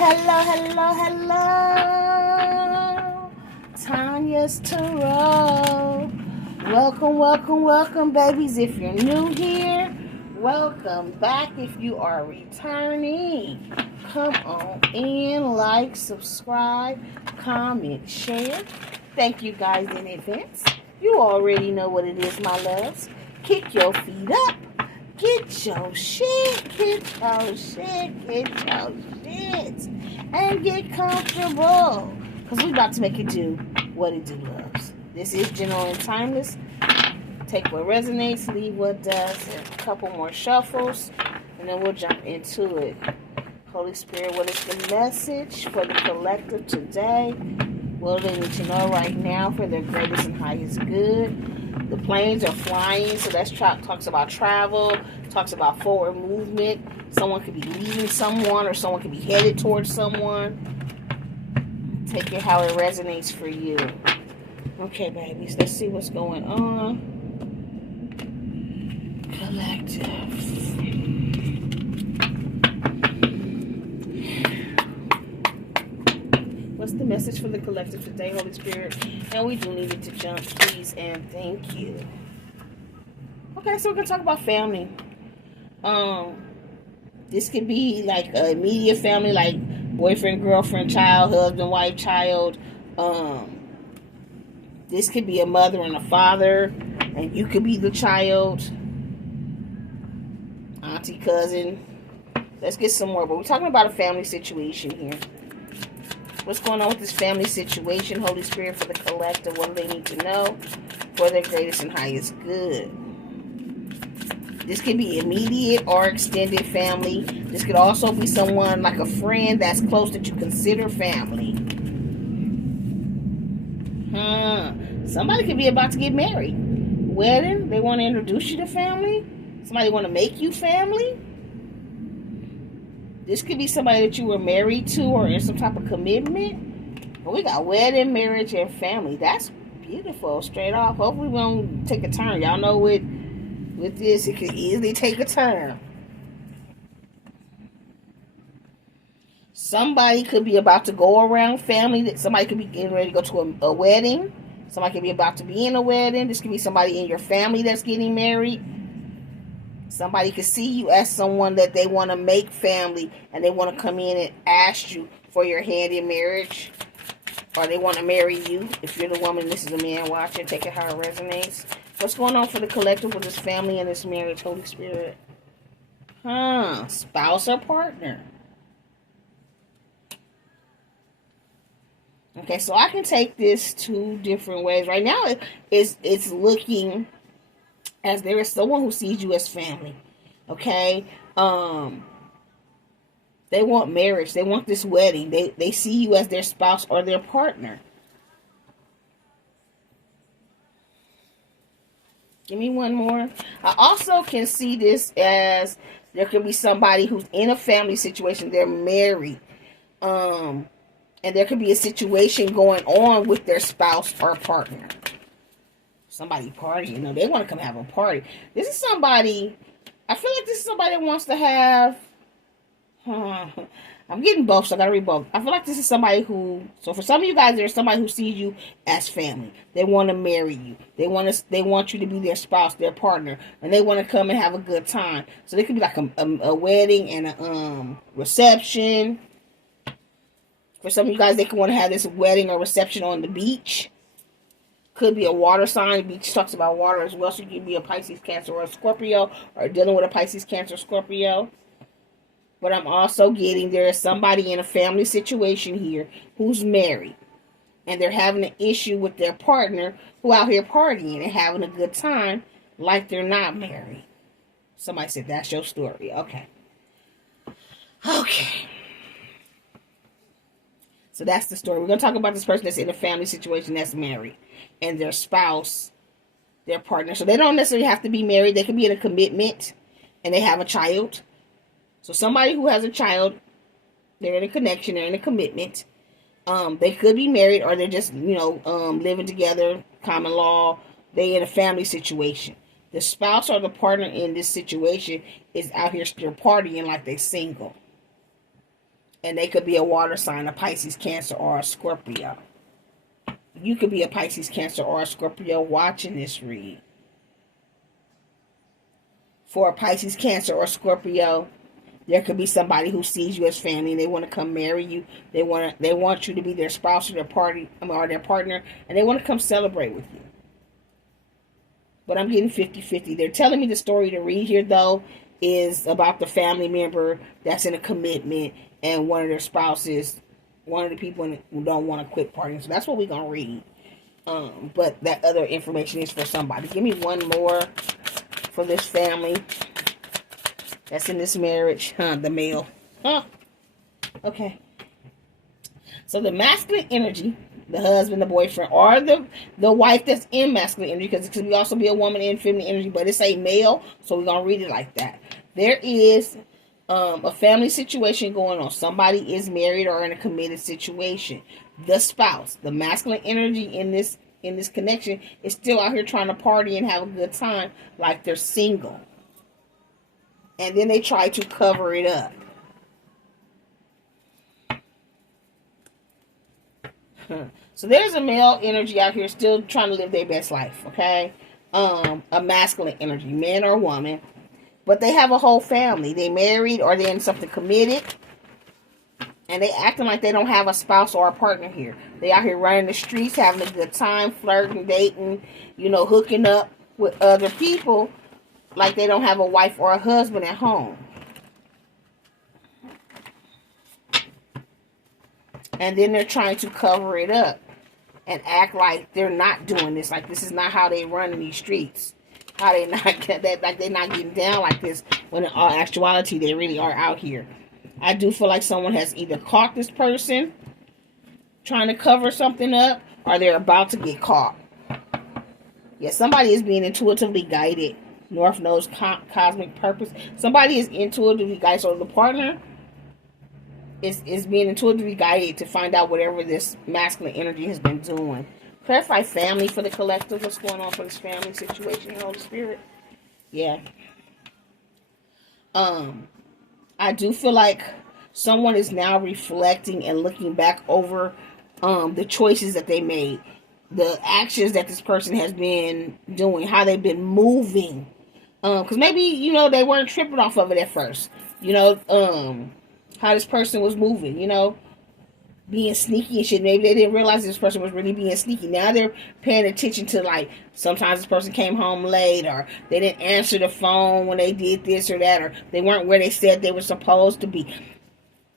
Hello, hello, hello. Tanya's Tarot. Welcome, welcome, welcome, babies. If you're new here, welcome back. If you are returning, come on in, like, subscribe, comment, share. Thank you guys in advance. You already know what it is, my loves. Kick your feet up. Get your shit, and get comfortable. Because we about to make it do what it do, loves. This is general and timeless. Take what resonates, leave what does, and a couple more shuffles, and then we'll jump into it. Holy Spirit, what is the message for the collective today? What do they need to know right now for their greatest and highest good? The planes are flying, so that's talks about travel, talks about forward movement. Someone could be leaving someone, or someone could be headed towards someone. Take it how it resonates for you. Okay, babies, let's see what's going on. Collective. What's the message for the collective today, Holy Spirit? And we do need it to jump, please, and thank you. Okay, so we're going to talk about family. This could be like a immediate family, like boyfriend, girlfriend, child, husband, wife, child. This could be a mother and a father, and you could be the child. Auntie, cousin. Let's get some more, but we're talking about a family situation here. What's going on with this family situation, Holy Spirit, for the collective? What do they need to know for their greatest and highest good? This could be immediate or extended family. This could also be someone like a friend that's close that you consider family. Somebody could be about to get married. Wedding, they want to introduce you to family. Somebody want to make you family. This could be somebody that you were married to or in some type of commitment. But we got wedding, marriage, and family. That's beautiful, straight off. Hopefully we don't take a turn. Y'all know with this, it could easily take a turn. Somebody could be about to go around family. Somebody could be getting ready to go to a wedding. Somebody could be about to be in a wedding. This could be somebody in your family that's getting married. Somebody could see you as someone that they want to make family, and they want to come in and ask you for your hand in marriage, or they want to marry you. If you're the woman, this is a man watching. Take it how it resonates. What's going on for the collective with this family and this marriage, Holy Spirit? Spouse or partner. Okay, so I can take this two different ways. Right now, it's looking as there is someone who sees you as family. Okay? They want marriage. They want this wedding. They see you as their spouse or their partner. Give me one more. I also can see this as there could be somebody who's in a family situation. They're married. And there could be a situation going on with their spouse or partner. Somebody partying. You know, they want to come have a party. This is somebody, I feel like this is somebody that wants to have, I'm getting both, so I gotta read both. I feel like this is somebody who, so for some of you guys, there's somebody who sees you as family. They want to marry you. They want you to be their spouse, their partner, and they want to come and have a good time. So they could be like a wedding and a reception. For some of you guys, they could want to have this wedding or reception on the beach. Could be a water sign. The beach talks about water as well. So you can be a Pisces, Cancer, or a Scorpio, or dealing with a Pisces, Cancer, Scorpio. But I'm also getting there is somebody in a family situation here who's married. And they're having an issue with their partner who out here partying and having a good time like they're not married. Somebody said that's your story. Okay. Okay. So that's the story. We're going to talk about this person that's in a family situation that's married. And their spouse, their partner. So they don't necessarily have to be married. They could be in a commitment and they have a child. So somebody who has a child, they're in a connection, they're in a commitment. They could be married or they're just, living together, common law. They're in a family situation. The spouse or the partner in this situation is out here still partying like they're single. And they could be a water sign, a Pisces, Cancer, or a Scorpio. You could be a Pisces, Cancer, or a Scorpio watching this read. For a Pisces, Cancer, or Scorpio, there could be somebody who sees you as family and they want to come marry you. They want you to be their spouse or their party or their partner, and they want to come celebrate with you. But I'm getting 50-50. They're telling me the story to read here, though, is about the family member that's in a commitment and one of their spouses, one of the people who don't want to quit partying. So that's what we're going to read. But that other information is for somebody. Give me one more for this family that's in this marriage. The male. Okay. So the masculine energy, the husband, the boyfriend, or the wife that's in masculine energy, because it could also be a woman in feminine energy, but it's a male, so we're going to read it like that. There is a family situation going on. Somebody is married or in a committed situation. The spouse, the masculine energy in this connection, is still out here trying to party and have a good time like they're single. And then they try to cover it up. So there's a male energy out here still trying to live their best life, okay? A masculine energy, man or woman. But they have a whole family. They married or they're in something committed. And they acting like they don't have a spouse or a partner here. They out here running the streets, having a good time, flirting, dating, hooking up with other people like they don't have a wife or a husband at home. And then they're trying to cover it up and act like they're not doing this. Like this is not how they run in these streets. How they not like they're not getting down like this, when in all actuality they really are out here. I do feel like someone has either caught this person trying to cover something up, or they're about to get caught. Yeah, somebody is being intuitively guided. North knows cosmic purpose. Somebody is intuitively guided. So the partner is being intuitively guided to find out whatever this masculine energy has been doing. Clarify family for the collective. What's going on for this family situation, Holy Spirit? Yeah. I do feel like someone is now reflecting and looking back over the choices that they made, the actions that this person has been doing, how they've been moving. Because maybe, they weren't tripping off of it at first. How this person was moving, being sneaky and shit. Maybe they didn't realize this person was really being sneaky. Now they're paying attention to, like, sometimes this person came home late, or they didn't answer the phone when they did this or that, or they weren't where they said they were supposed to be.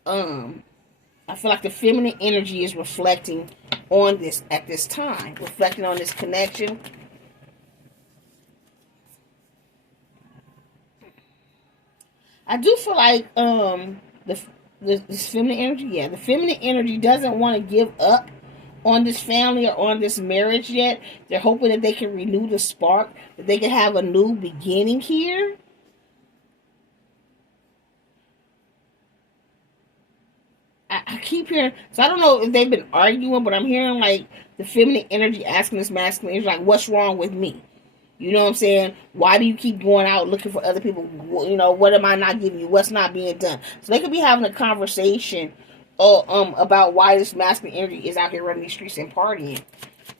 I feel like the feminine energy is reflecting on this at this time, reflecting on this connection. I do feel like this feminine energy, the feminine energy doesn't want to give up on this family or on this marriage yet. They're hoping that they can renew the spark, that they can have a new beginning here. I keep hearing, so I don't know if they've been arguing, but I'm hearing like the feminine energy asking this masculine energy, like, what's wrong with me? You know what I'm saying? Why do you keep going out looking for other people? What am I not giving you? What's not being done? So they could be having a conversation about why this masculine energy is out here running these streets and partying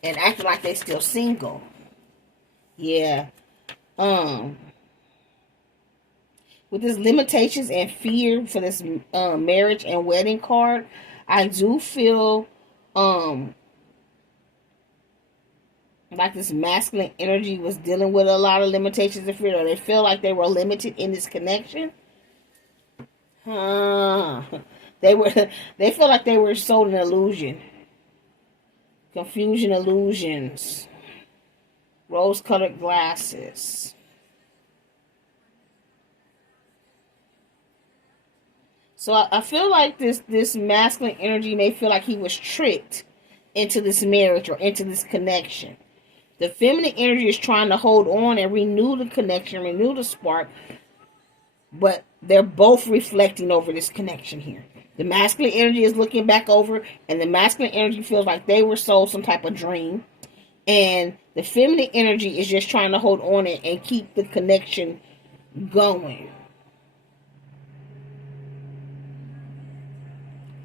and acting like they still single. Yeah. With this limitations and fear for this marriage and wedding card, I do feel like this masculine energy was dealing with a lot of limitations and fear, or they feel like they were limited in this connection. They feel like they were sold an illusion. Confusion, illusions. Rose-colored glasses. So I feel like this masculine energy may feel like he was tricked into this marriage or into this connection. The feminine energy is trying to hold on and renew the connection, renew the spark. But they're both reflecting over this connection here. The masculine energy is looking back over, and the masculine energy feels like they were sold some type of dream. And the feminine energy is just trying to hold on and keep the connection going.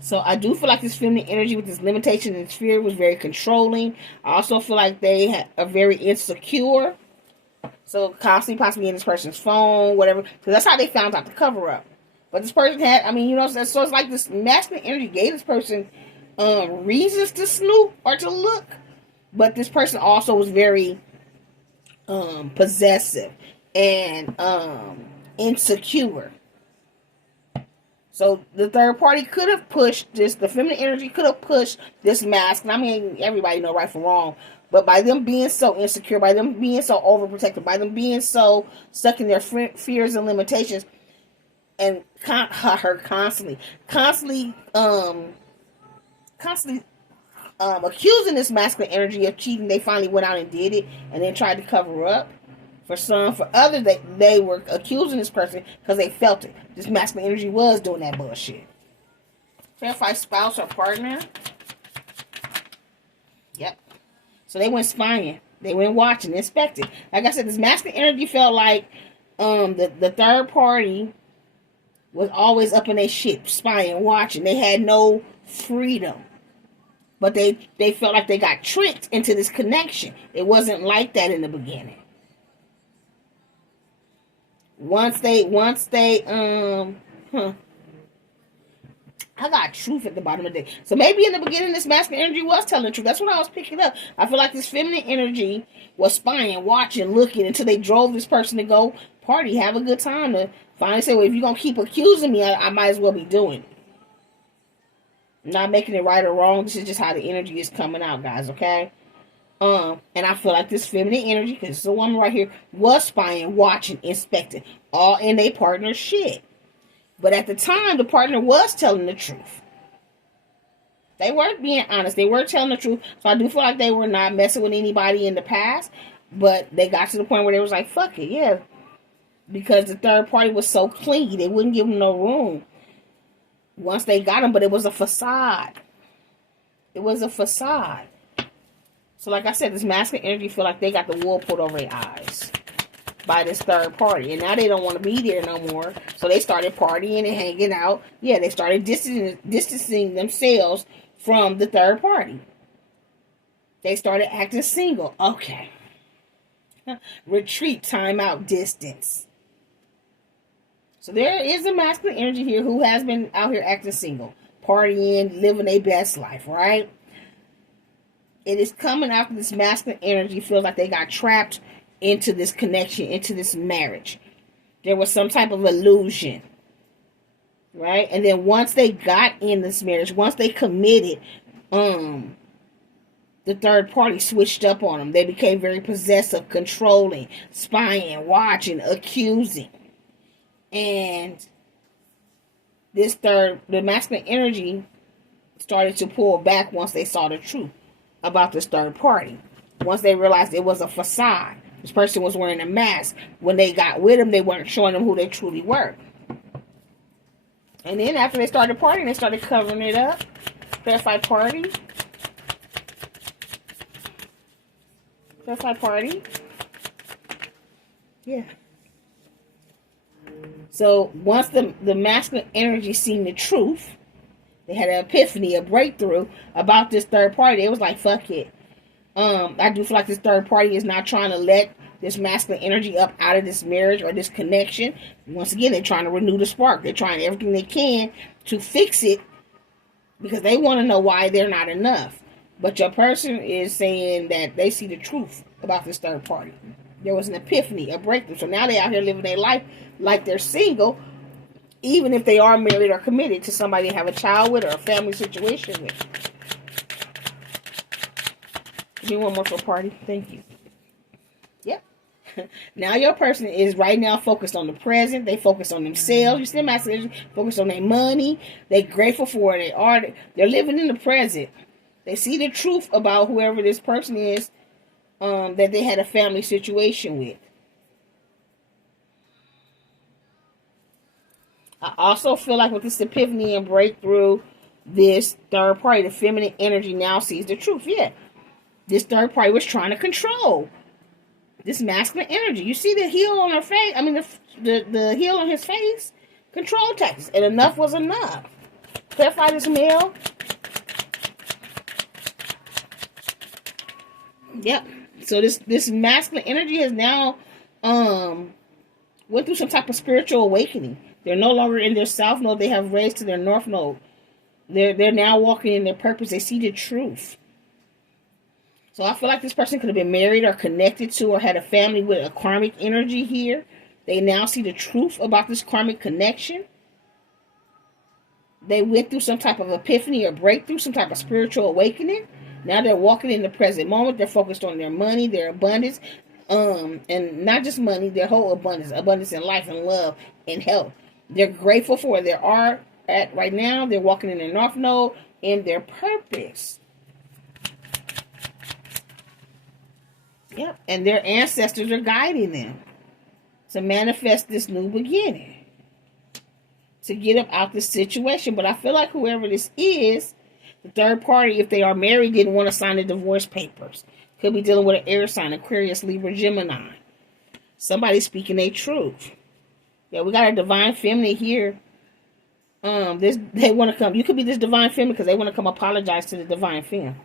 So I do feel like this feminine energy with this limitation and fear was very controlling. I also feel like they are very insecure. So constantly possibly in this person's phone, whatever. Because that's how they found out the cover up. But this person had, I mean, you know, so it's like this masculine energy gave this person reasons to snoop or to look. But this person also was very possessive and insecure. So the third party could have pushed this, the feminine energy could have pushed this masculine. I mean, everybody know right from wrong. But by them being so insecure, by them being so overprotected, by them being so stuck in their fears and limitations, and her constantly accusing this masculine energy of cheating, they finally went out and did it, and then tried to cover up. For some, for others, they were accusing this person because they felt it. This masculine energy was doing that bullshit. Clarify spouse or partner. Yep. So they went spying. They went watching, inspecting. Like I said, this masculine energy felt like the third party was always up in their shit, spying, watching. They had no freedom. But they felt like they got tricked into this connection. It wasn't like that in the beginning. Once they I got truth at the bottom of the day. So maybe in the beginning this masculine energy was telling the truth. That's what I was picking up. I feel like this feminine energy was spying, watching, looking until they drove this person to go party, have a good time, to finally say, well, if you're going to keep accusing me, I might as well be doing it. I'm not making it right or wrong. This is just how the energy is coming out, guys, okay? And I feel like this feminine energy, because it's a woman right here, was spying, watching, inspecting, all in their partner's shit. But at the time, the partner was telling the truth. They were being honest. They were telling the truth. So I do feel like they were not messing with anybody in the past. But they got to the point where they was like, fuck it, yeah. Because the third party was so clingy. They wouldn't give them no room. Once they got them, but it was a facade. It was a facade. So like I said, this masculine energy feel like they got the wool pulled over their eyes by this third party. And now they don't want to be there no more. So they started partying and hanging out. Yeah, they started distancing themselves from the third party. They started acting single. Okay. Retreat, time out, distance. So there is a masculine energy here who has been out here acting single. Partying, living their best life, right? It is coming after this masculine energy feels like they got trapped into this connection, into this marriage. There was some type of illusion, right? And then once they got in this marriage, once they committed, the third party switched up on them. They became very possessive, controlling, spying, watching, accusing. And the masculine energy started to pull back once they saw the truth about this third party. Once they realized it was a facade. This person was wearing a mask. When they got with them, they weren't showing them who they truly were. And then after they started partying, they started covering it up. Clarify party. Clarify party. Yeah. So once the masculine energy seen the truth, they had an epiphany, a breakthrough about this third party. It was like, fuck it. I do feel like this third party is not trying to let this masculine energy up out of this marriage or this connection. Once again, they're trying to renew the spark. They're trying everything they can to fix it because they want to know why they're not enough. But your person is saying that they see the truth about this third party. There was an epiphany, a breakthrough. So now they're out here living their life like they're single, even if they are married or committed to somebody they have a child with or a family situation with. Give me one more for party. Thank you. Yep. Now your person is right now focused on the present. They focus on themselves. You see them actually focus on their money. They're grateful for where they are. They're living in the present. They see the truth about whoever this person is that they had a family situation with. I also feel like with this epiphany and breakthrough, this third party, the feminine energy, now sees the truth. Yeah. This third party was trying to control this masculine energy. You see the heel on her face? I mean, the heel on his face? Control tactics. And enough was enough. Clarify this male. Yep. So this masculine energy has now went through some type of spiritual awakening. They're no longer in their south node. They have raised to their north node. They're now walking in their purpose. They see the truth. So I feel like this person could have been married or connected to or had a family with a karmic energy here. They now see the truth about this karmic connection. They went through some type of epiphany or breakthrough, some type of spiritual awakening. Now they're walking in the present moment. They're focused on their money, their abundance, and not just money, their whole abundance in life and love and health. They're grateful for where they are at right now. They're walking in their north node in their purpose. Yep, and their ancestors are guiding them to manifest this new beginning, to get up out this situation. But I feel like whoever this is, the third party, if they are married, didn't want to sign the divorce papers. Could be dealing with an air sign, Aquarius, Libra, Gemini. Somebody speaking their truth. Yeah, we got a divine feminine here. They want to come. You could be this divine feminine because they want to come apologize to the divine feminine.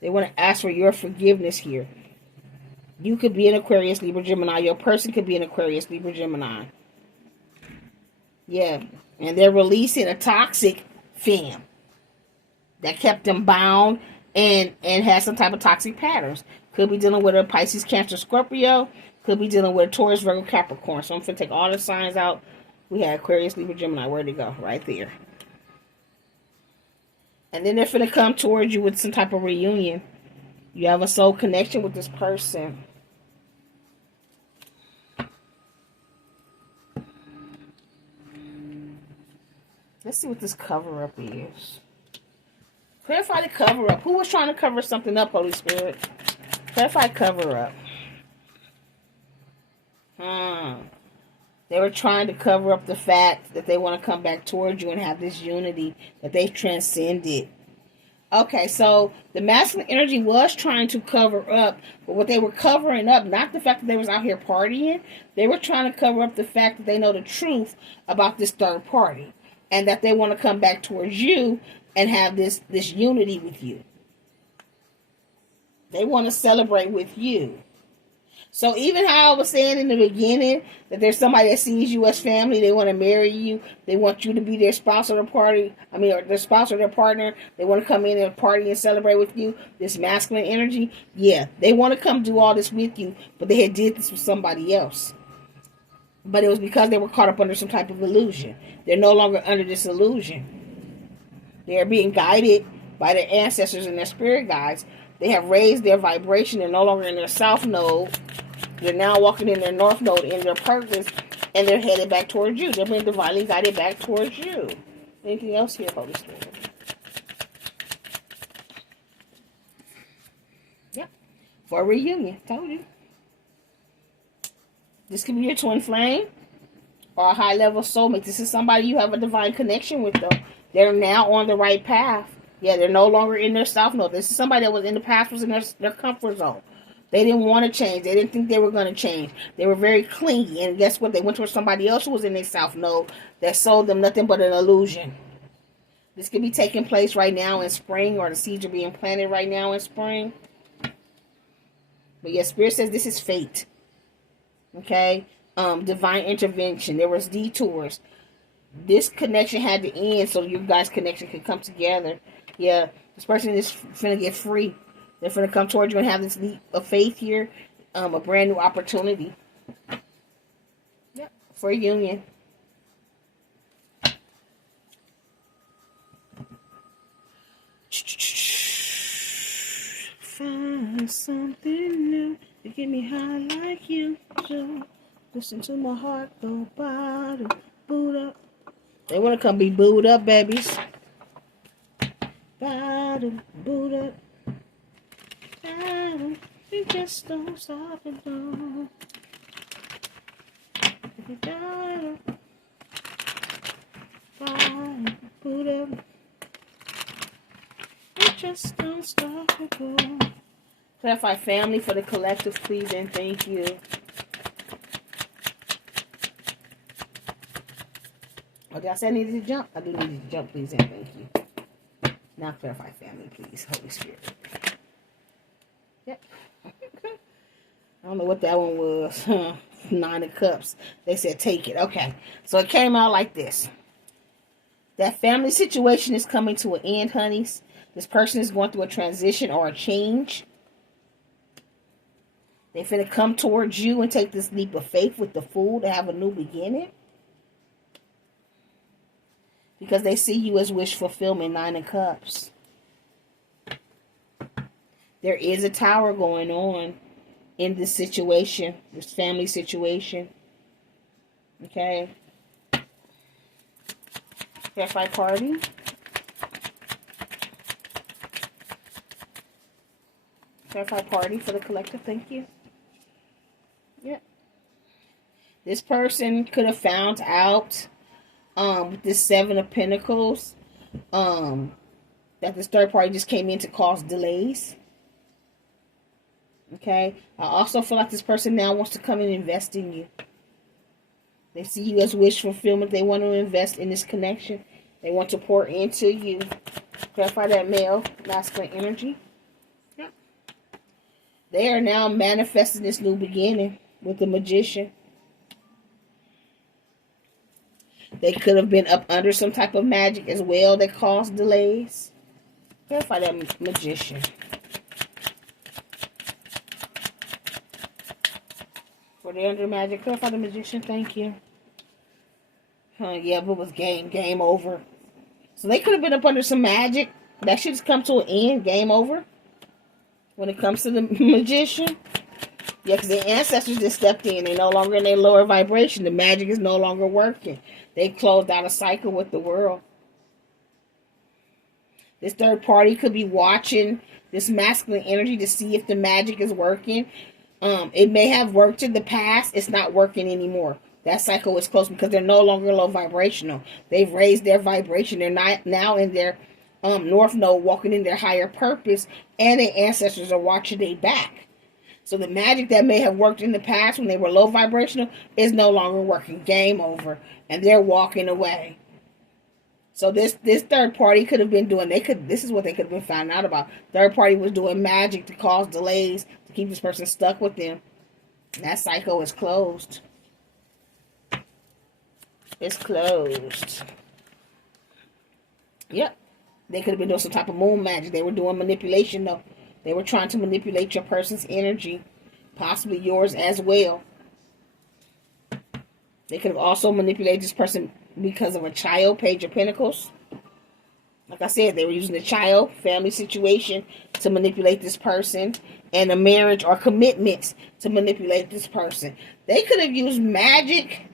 They want to ask for your forgiveness here. You could be an Aquarius, Libra, Gemini. Your person could be an Aquarius, Libra, Gemini. Yeah, and they're releasing a toxic femme that kept them bound and has some type of toxic patterns. Could be dealing with a Pisces, Cancer, Scorpio. Could be dealing with a Taurus, Virgo, Capricorn. So I'm going to take all the signs out. We had Aquarius, Libra, Gemini. Where'd it go? Right there. And then they're going to come towards you with some type of reunion. You have a soul connection with this person. Let's see what this cover-up is. Clarify the cover-up. Who was trying to cover something up, Holy Spirit? Clarify cover-up. They were trying to cover up the fact that they want to come back towards you and have this unity that they've transcended. Okay, so the masculine energy was trying to cover up, but what they were covering up, not the fact that they was out here partying, they were trying to cover up the fact that they know the truth about this third party and that they want to come back towards you and have this unity with you. They want to celebrate with you. So even how I was saying in the beginning that there's somebody that sees you as family, they want to marry you, they want you to be their spouse or their party, or their spouse or their partner, they want to come in and party and celebrate with you, this masculine energy, yeah, they want to come do all this with you, but they had did this with somebody else. But it was because they were caught up under some type of illusion. They're no longer under this illusion. They are being guided by their ancestors and their spirit guides. They have raised their vibration. They're no longer in their south node. They're now walking in their north node in their purpose, and they're headed back towards you. They're being divinely guided back towards you. Anything else here, Holy Spirit? Yep. For a reunion. Told you. This could be your twin flame or a high-level soulmate. This is somebody you have a divine connection with, though. They're now on the right path. Yeah, they're no longer in their south node. This is somebody that was in the past, was in their comfort zone. They didn't want to change. They didn't think they were going to change. They were very clingy. And guess what? They went towards somebody else who was in their south node that sold them nothing but an illusion. This could be taking place right now in spring, or the seeds are being planted right now in spring. But yeah, Spirit says this is fate. Okay? Divine intervention. There was detours. This connection had to end so you guys' connection could come together. Yeah, this person is finna get free. They're finna come towards you and have this leap of faith here. A brand new opportunity. Yep, for a union. Find something new to get me high like you do. Listen to my heart go bottom, boot up. They want to come be booed up, babies. Bottom, boot up. Bottom, you just don't stop it, no. Bottom, boot up. You just don't stop it, no. Clarify family for the collective, please, and thank you. Oh, did I say I needed to jump? I do need to jump, please, and thank you. Now clarify family, please, Holy Spirit. Yep. I don't know what that one was. 9 of Cups. They said take it. Okay. So it came out like this. That family situation is coming to an end, honeys. This person is going through a transition or a change. They're finna come towards you and take this leap of faith with the Fool to have a new beginning. Because they see you as wish fulfillment, 9 of Cups. There is a Tower going on in this situation, this family situation. Okay. Clarify party. Clarify party for the collective. Thank you. Yep. This person could have found out with this 7 of Pentacles that this third party just came in to cause delays. Okay. I also feel like this person now wants to come and invest in you. They see you as wish fulfillment. They want to invest in this connection. They want to pour into you. Clarify that male, masculine energy. Yep. They are now manifesting this new beginning with the Magician. They could have been up under some type of magic as well that caused delays. Clarify that Magician. Were they under magic? Clarify the Magician. Thank you. Yeah, but it was game over. So they could have been up under some magic. That shit's come to an end. Game over. When it comes to the Magician. Yeah, because the ancestors just stepped in. They're no longer in their lower vibration. The magic is no longer working. They closed out a cycle with the world. This third party could be watching this masculine energy to see if the magic is working. It may have worked in the past. It's not working anymore. That cycle is closed because they're no longer low vibrational. They've raised their vibration. They're not now in their north node, walking in their higher purpose, and their ancestors are watching their back. So the magic that may have worked in the past when they were low vibrational is no longer working. Game over, and they're walking away. So this third party could have been doing. This is what they could have been finding out about. Third party was doing magic to cause delays to keep this person stuck with them. That cycle is closed. It's closed. Yep. They could have been doing some type of moon magic. They were doing manipulation, though. They were trying to manipulate your person's energy. Possibly yours as well. They could have also manipulated this person because of a child, Page of Pentacles. Like I said, they were using the child, family situation to manipulate this person. And a marriage or commitments to manipulate this person. They could have used magic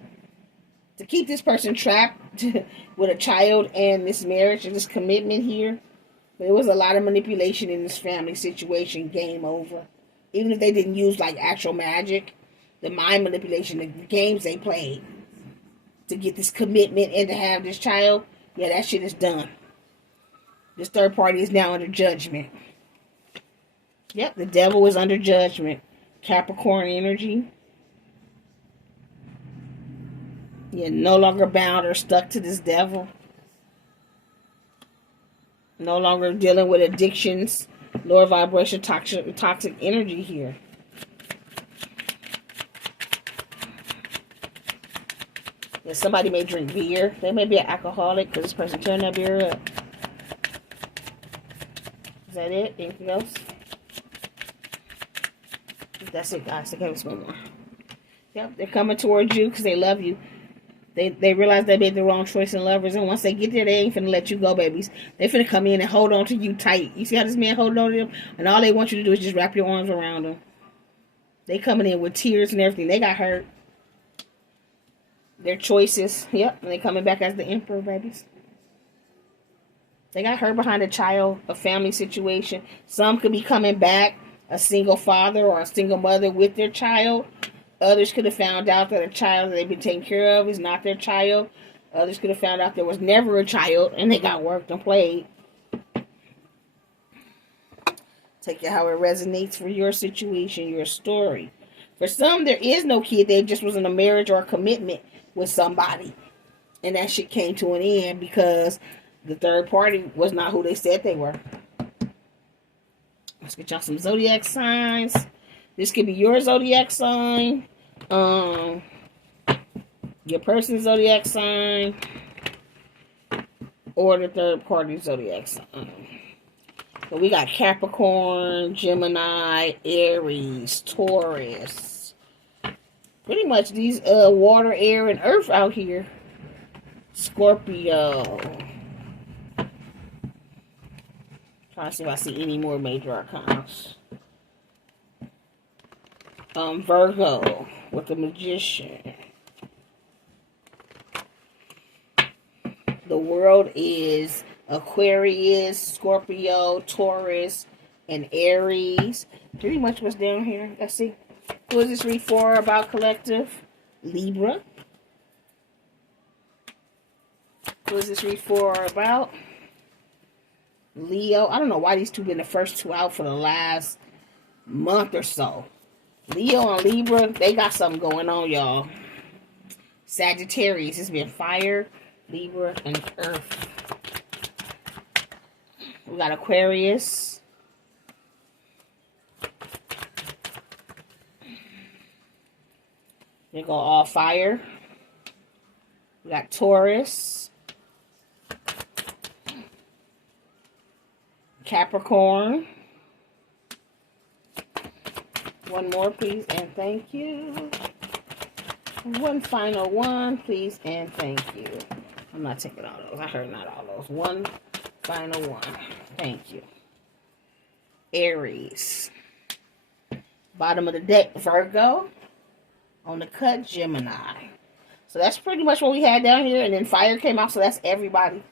to keep this person trapped with a child and this marriage and this commitment here. But it was a lot of manipulation in this family situation. Game over. Even if they didn't use like actual magic, the mind manipulation, the games they played to get this commitment and to have this child, yeah, that shit is done. This third party is now under judgment. Yep, the devil is under judgment. Capricorn energy. You're no longer bound or stuck to this devil. No longer dealing with addictions, lower vibration, toxic energy here. Yeah, somebody may drink beer. They may be an alcoholic because this person turned that beer up. Is that it? Anything else? That's it, guys. Okay, let's go more. Yep, they're coming towards you because they love you. They realize they made the wrong choice in lovers, and once they get there, they ain't finna let you go, babies. They finna come in and hold on to you tight. You see how this man holding on to them? And all they want you to do is just wrap your arms around them. They coming in with tears and everything. They got hurt. Their choices. Yep, and they coming back as the emperor, babies. They got hurt behind a child, a family situation. Some could be coming back, a single father or a single mother with their child. Others could have found out that a child that they've been taking care of is not their child. Others could have found out there was never a child and they got worked and played. Take it how it resonates for your situation, your story. For some, there is no kid. They just was in a marriage or a commitment with somebody. And that shit came to an end because the third party was not who they said they were. Let's get y'all some zodiac signs. This could be your zodiac sign, your person's zodiac sign, or the third party zodiac sign. So we got Capricorn, Gemini, Aries, Taurus. Pretty much these water, air, and earth out here. Scorpio. Trying to see if I see any more major arcanas. Virgo with the Magician. The world is Aquarius, Scorpio, Taurus, and Aries. Pretty much what's down here. Let's see. Who is this read for? About collective? Libra. Who is this read for? About Leo. I don't know why these two been the first two out for the last month or so. Leo and Libra, they got something going on, y'all. Sagittarius has been fire, Libra, and Earth. We got Aquarius. They go all fire. We got Taurus. Capricorn. One more, please, and thank you. One final one, please, and thank you. I'm not taking all those. I heard not all those. One final one. Thank you. Aries. Bottom of the deck, Virgo. On the cut, Gemini. So that's pretty much what we had down here. And then fire came out, so that's everybody.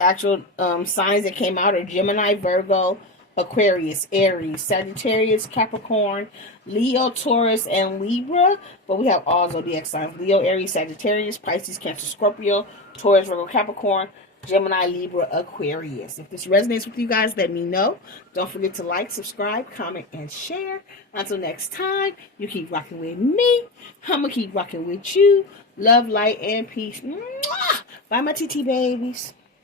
Actual signs that came out are Gemini, Virgo, Aquarius, Aries, Sagittarius, Capricorn, Leo, Taurus, and Libra. But we have all zodiac signs. Leo, Aries, Sagittarius, Pisces, Cancer, Scorpio, Taurus, Virgo, Capricorn, Gemini, Libra, Aquarius. If this resonates with you guys, let me know. Don't forget to like, subscribe, comment, and share. Until next time, you keep rocking with me. I'm going to keep rocking with you. Love, light, and peace. Mwah! Bye, my TT babies.